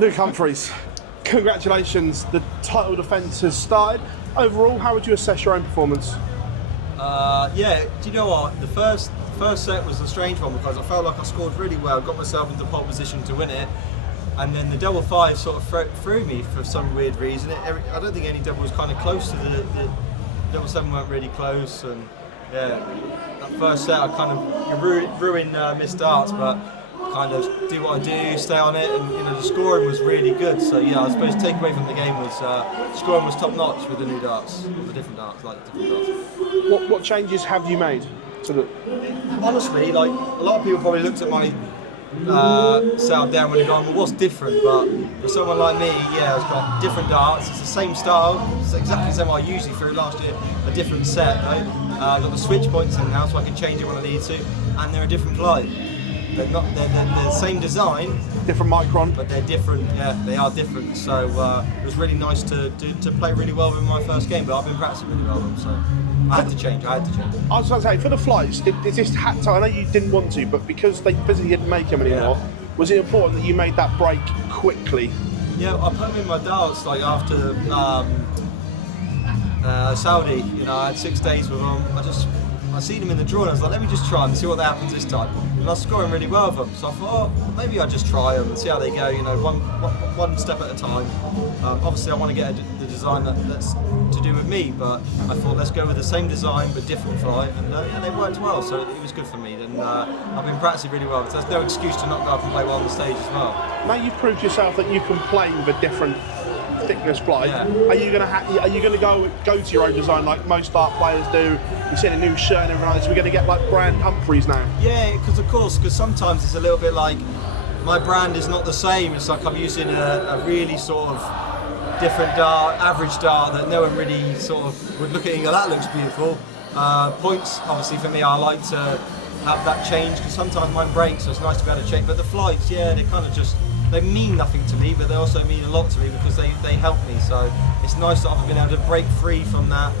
Luke Humphries, congratulations, the title defence has started. Overall, how would you assess your own performance? Yeah, do you know what? The first set was a strange one because I felt like I scored really well, got myself into pole position to win it, and then the double five sort of threw me for some weird reason. I don't think any double was kind of close to the double seven weren't really close, and yeah, that first set I kind of ruined missed darts, but kind of do what I do, stay on it, and the scoring was really good. So yeah, I suppose the takeaway from the game was scoring was top notch with the new darts, with the different darts, like the different darts. What changes have you made to the? Honestly, like a lot of people probably looked at my setup down when they're going, well, what's different? But for someone like me, yeah, it's got different darts. It's the same style. It's exactly the same I usually threw last year. A different set, right? I've got the switch points in now, so I can change it when I need to, and they're a different flight. They're the same design, Different micron, but they're different. Yeah, they are different. So it was really nice to play really well in my first game. But I've been practicing really well with them, so I had to change. I was going to say, for the flights, is this had to? I know you didn't want to, but because they physically didn't make them anymore, was it important that you made that break quickly? Yeah, I put them in my darts like after Saudi. I had 6 days with them. I seen them in the draw and I was like, let me just try them and see what happens this time. And I was scoring really well with them, so I thought, oh, maybe I'll just try them and see how they go, one step at a time. Obviously I want to get the design that's to do with me, but I thought let's go with the same design but different flight, and they worked well, so it was good for me. And I've been practicing really well, so there's no excuse to not go up and play well on the stage as well. Now you've proved yourself that you can play with a different thickness flight. Yeah. Are you going to go to your own design like most dart players do? You've seen a new shirt and everything like this. We're going to get like brand Humphries now. Yeah, because sometimes it's a little bit like my brand is not the same. It's like I'm using a really sort of different dart, average dart that no one really sort of would look at and go, that looks beautiful. Points, obviously for me, I like to have that change because sometimes mine breaks, so it's nice to be able to change. But the flights, yeah, they kind of just, they mean nothing to me, but they also mean a lot to me because they help me. So it's nice that I've been able to break free from that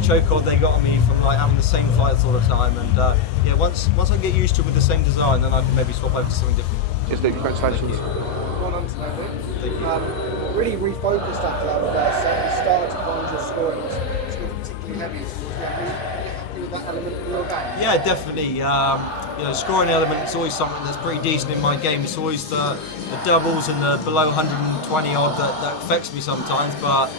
chokehold they got on me from like having the same flights all the time. And yeah, once I get used to it with the same design, then I can maybe swap over to something different. Just Luke, congratulations. Well done today, Luke. Thank you. Really refocused after that first set. You started to find your scoring was particularly heavy. Happy with that element of your game? Yeah, definitely. Scoring element is always something that's pretty decent in my game. It's always the doubles and the below 120 odd that affects me sometimes, but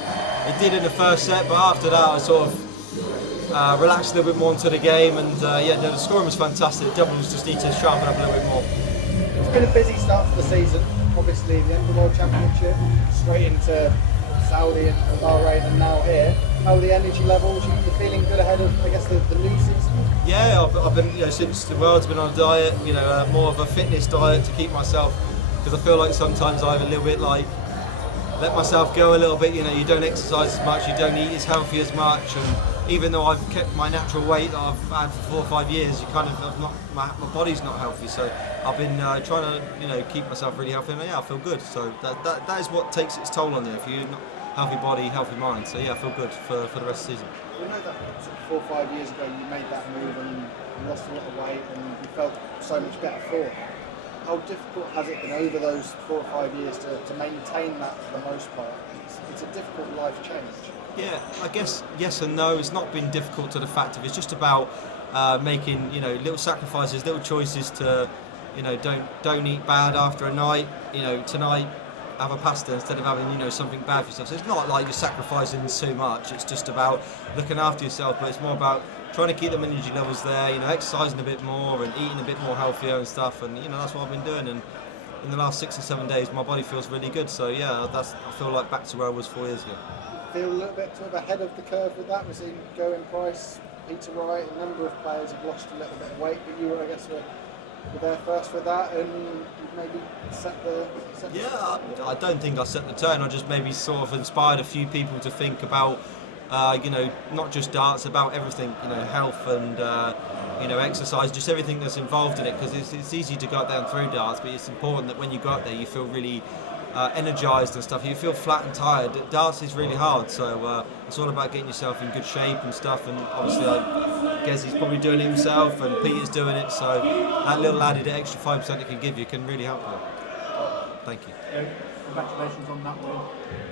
it did in the first set. But after that, I sort of relaxed a little bit more into the game, and the scoring was fantastic. Doubles just need to sharpen up a little bit more. It's been a busy start to the season. Obviously, the end of the World Championship, straight into Saudi and Bahrain, and now here. How are the energy levels? You feeling good ahead of, I guess, the new season? Yeah, I've been, since the world's been on a diet, more of a fitness diet to keep myself, because I feel like sometimes I'm a little bit like, let myself go a little bit, you don't exercise as much, you don't eat as healthy as much, and even though I've kept my natural weight that I've had for 4 or 5 years, you kind of have not, my body's not healthy, so I've been trying to keep myself really healthy, and yeah, I feel good. So that is what takes its toll on you, if you're not healthy body, healthy mind. So yeah, I feel good for the rest of the season. We know that 4 or 5 years ago you made that move and you lost a lot of weight and you felt so much better for it. How difficult has it been over those 4 or 5 years to maintain that for the most part? It's a difficult life change. Yeah, I guess yes and no. It's not been difficult to the fact of it's just about making little sacrifices, little choices to don't eat bad after a night. Tonight have a pasta instead of having something bad for yourself. So it's not like you're sacrificing so much. It's just about looking after yourself, but it's more about trying to keep them energy levels there. Exercising a bit more and eating a bit more healthier and stuff. And that's what I've been doing. And in the last 6 or 7 days, my body feels really good. So yeah, I feel like back to where I was 4 years ago. Feel a little bit sort of ahead of the curve with that? We're seeing Going Price, Peter Wright, a number of players have lost a little bit of weight, but you were, I guess, were there first with that, and you've maybe set the Yeah, I don't think I set the tone. I just maybe sort of inspired a few people to think about, not just darts, about everything, health and exercise, just everything that's involved in it. Because it's easy to go out there and throw darts, but it's important that when you go out there, you feel really energised and stuff. You feel flat and tired. Darts is really hard, so it's all about getting yourself in good shape and stuff. And obviously, Gezzy's probably doing it himself, and Peter's doing it. So that little added extra 5% it can give you can really help you. Thank you. congratulations on that win.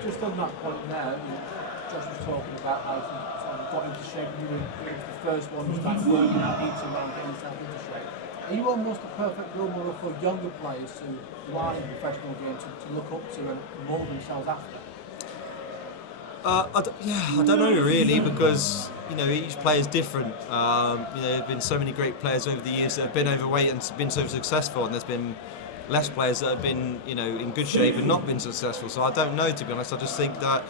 Just on that point there, Josh was talking about how he sort of got into shape. You were the first one to start working out, eating well, getting himself into shape. Are you almost a perfect role model for younger players who are in the professional game to look up to and mould themselves after? I don't know really, because each player is different. There have been so many great players over the years that have been overweight and been so successful, and there's been less players that have been in good shape and not been successful. So I don't know, to be honest. I just think that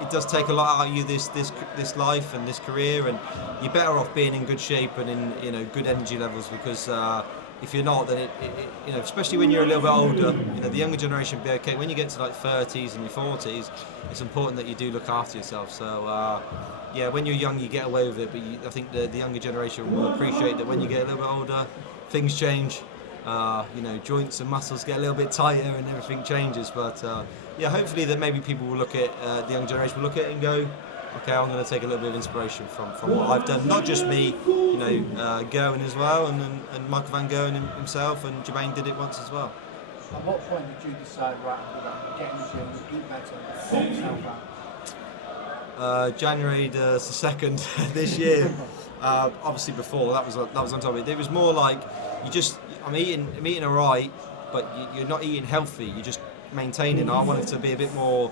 it does take a lot out of you, this life and this career, and you're better off being in good shape and in good energy levels, because if you're not, then it especially when you're a little bit older, the younger generation will be okay. When you get to like 30s and your 40s, it's important that you do look after yourself. So when you're young, you get away with it, but I think the younger generation will appreciate that when you get a little bit older, things change. Joints and muscles get a little bit tighter and everything changes. But hopefully that maybe people will look at the young generation will look at it and go, okay, I'm going to take a little bit of inspiration from what I've done. Not just me, Gerwin as well, and Michael van Gerwen himself, and Jermaine did it once as well. At what point did you decide, right, I'm get in the gym, eat better, sort myself out? January the 2nd this year. Obviously before that was on top of it. It was more like I'm eating alright, but you're not eating healthy. You're just maintaining. I wanted to be a bit more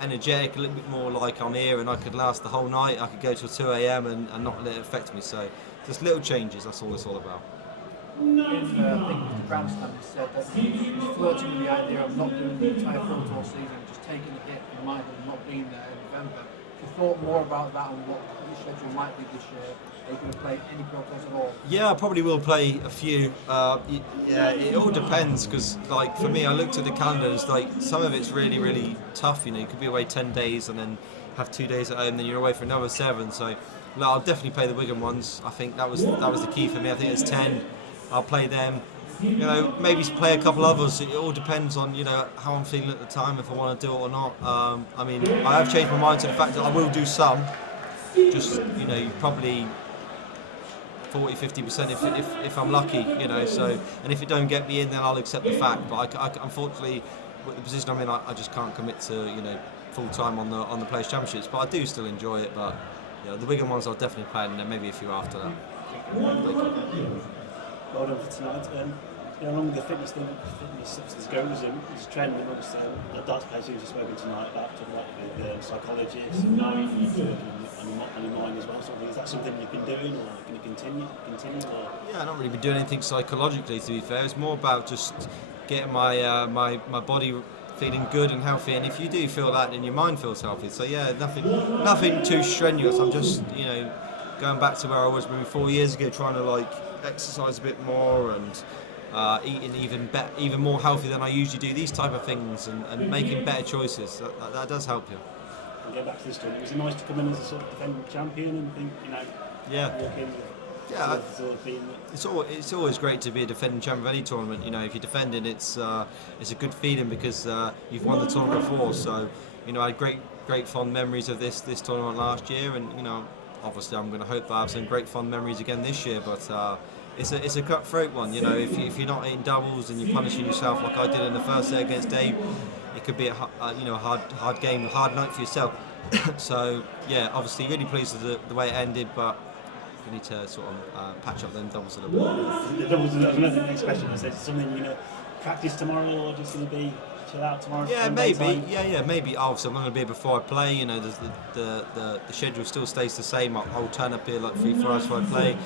energetic, a little bit more like I'm here and I could last the whole night. I could go till 2 a.m. and not let it affect me. So just little changes. That's all it's all about. In I think Mr. Grandstand said that he was flirting with the idea of not doing the entire Pro Tour season, just taking a hit in mind of not being there in November. If you thought more about that and what the schedule might be this year, are you going to play any Pro Tours at all? Yeah, I probably will play a few. It all depends, because like for me, I looked at the calendar. It's like some of it's really, really tough. You could be away 10 days and then have 2 days at home, then you're away for another 7. So I'll definitely play the Wigan ones. I think that was the key for me. I think it's 10. I'll play them. Maybe play a couple others. It all depends on how I'm feeling at the time, if I want to do it or not. I have changed my mind to the fact that I will do some. Just probably 40-50% if I'm lucky. So, and if it don't get me in, then I'll accept the fact. But I unfortunately, with the position I'm in, I just can't commit to full time on the Players Championships. But I do still enjoy it. But the Wigan ones I'll definitely play, and then maybe a few after that. Well done for tonight. Along with the fitness substance goes and it's a trend amongst the darts players who've spoken tonight about talking about the psychologists and on your mind as well. So is that something you've been doing, or can you continue? Or? Yeah, I've not really been doing anything psychologically, to be fair. It's more about just getting my body feeling good and healthy, and if you do feel that, then your mind feels healthy. So yeah, nothing too strenuous. I'm just going back to where I was maybe 4 years ago, trying to exercise a bit more and eating even more healthy than I usually do. These type of things and making better choices. That does help you. And get back to this tournament. Was it nice to come in as a sort of defending champion and think walk in with sort of being it's always great to be a defending champion of any tournament. If you're defending, it's a good feeling because you've won the tournament before. So I had great fond memories of this tournament last year, and obviously I'm going to hope that I have some great fond memories again this year. But it's a cutthroat one. If you're not hitting doubles and you're punishing yourself like I did in the first set against Dave, it could be a hard game, a hard night for yourself. So yeah, obviously really pleased with the way it ended, but we need to sort of patch up them doubles a little bit. The doubles is another next question. Is there something practice tomorrow, or just going to be chill out tomorrow? Yeah, maybe. Yeah, maybe. Obviously, I'm not going to be here before I play. The schedule still stays the same. I'll turn up here like 3-4 hours before I play.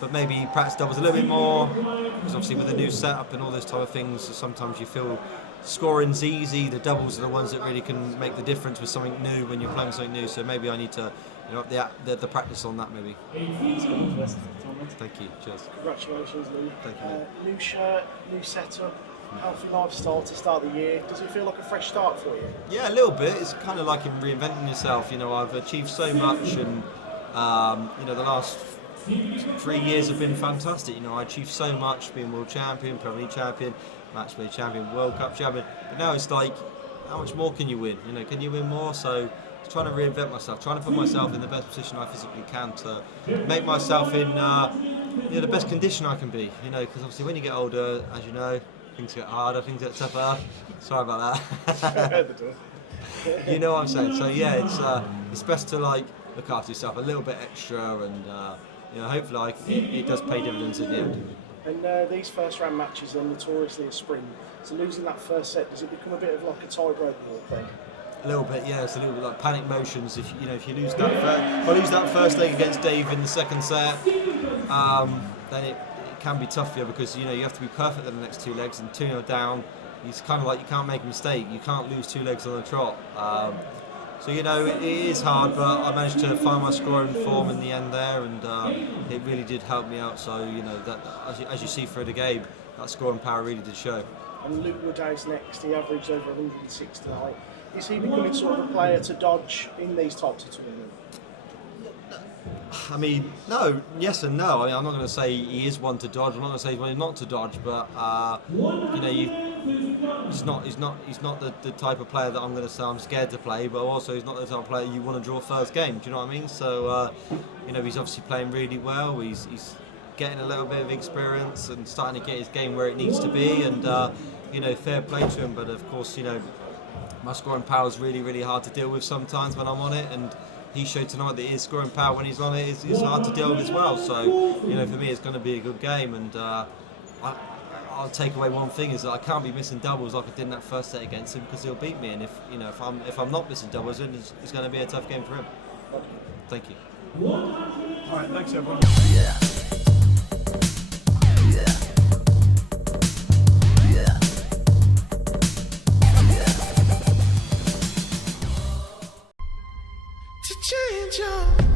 But maybe practice doubles a little bit more, because obviously with the new setup and all those type of things, sometimes you feel scoring's easy. The doubles are the ones that really can make the difference with something new when you're playing something new. So maybe I need to up the practice on that maybe. Thank you. Cheers. Congratulations, Lou. Thank you. New shirt, new setup, healthy lifestyle to start the year. Does it feel like a fresh start for you? Yeah, a little bit. It's kind of like in reinventing yourself. I've achieved so much, and the last 3 years have been fantastic. I achieved so much, being world champion, Premier League champion, match play champion, World Cup champion. But now it's like, how much more can you win? Can you win more? So trying to reinvent myself, trying to put myself in the best position I physically can to make myself in the best condition I can be. Because obviously when you get older, as you know, things get harder, things get tougher. Sorry about that. I heard the door. You know what I'm saying? So yeah, it's best to like look after yourself a little bit extra, and you know, hopefully like, it does pay dividends at the end. And these first round matches are notoriously a sprint. So losing that first set, does it become a bit of like a tiebreaker thing? A little bit, yeah. It's a little bit like panic motions. If you lose that, if I lose that first leg against Dave in the second set, then it can be tough for you, because you have to be perfect in the next 2 legs, and 2-0 down. It's kind of like you can't make a mistake. You can't lose 2 legs on a trot. So it is hard, but I managed to find my scoring form in the end there, and it really did help me out. So that as you see through the game, that scoring power really did show. And Luke Woodhouse next, he averaged over 106 tonight. Is he becoming sort of a player to dodge in these types of tournaments? I mean, no, yes and no. I mean, I'm not going to say he is one to dodge. I'm not going to say he's one not to dodge, but he's not the type of player that I'm going to say I'm scared to play. But also, he's not the type of player you want to draw first game. Do you know what I mean? So, he's obviously playing really well. He's getting a little bit of experience and starting to get his game where it needs to be. And fair play to him. But of course, my scoring power is really, really hard to deal with sometimes when I'm on it, and he showed tonight that his scoring power when he's on it is hard to deal with as well. So, for me, it's going to be a good game, and I'll take away one thing, is that I can't be missing doubles like I did in that first set against him, because he'll beat me. And if I'm not missing doubles, then it's going to be a tough game for him. Thank you. All right, thanks everyone. Change your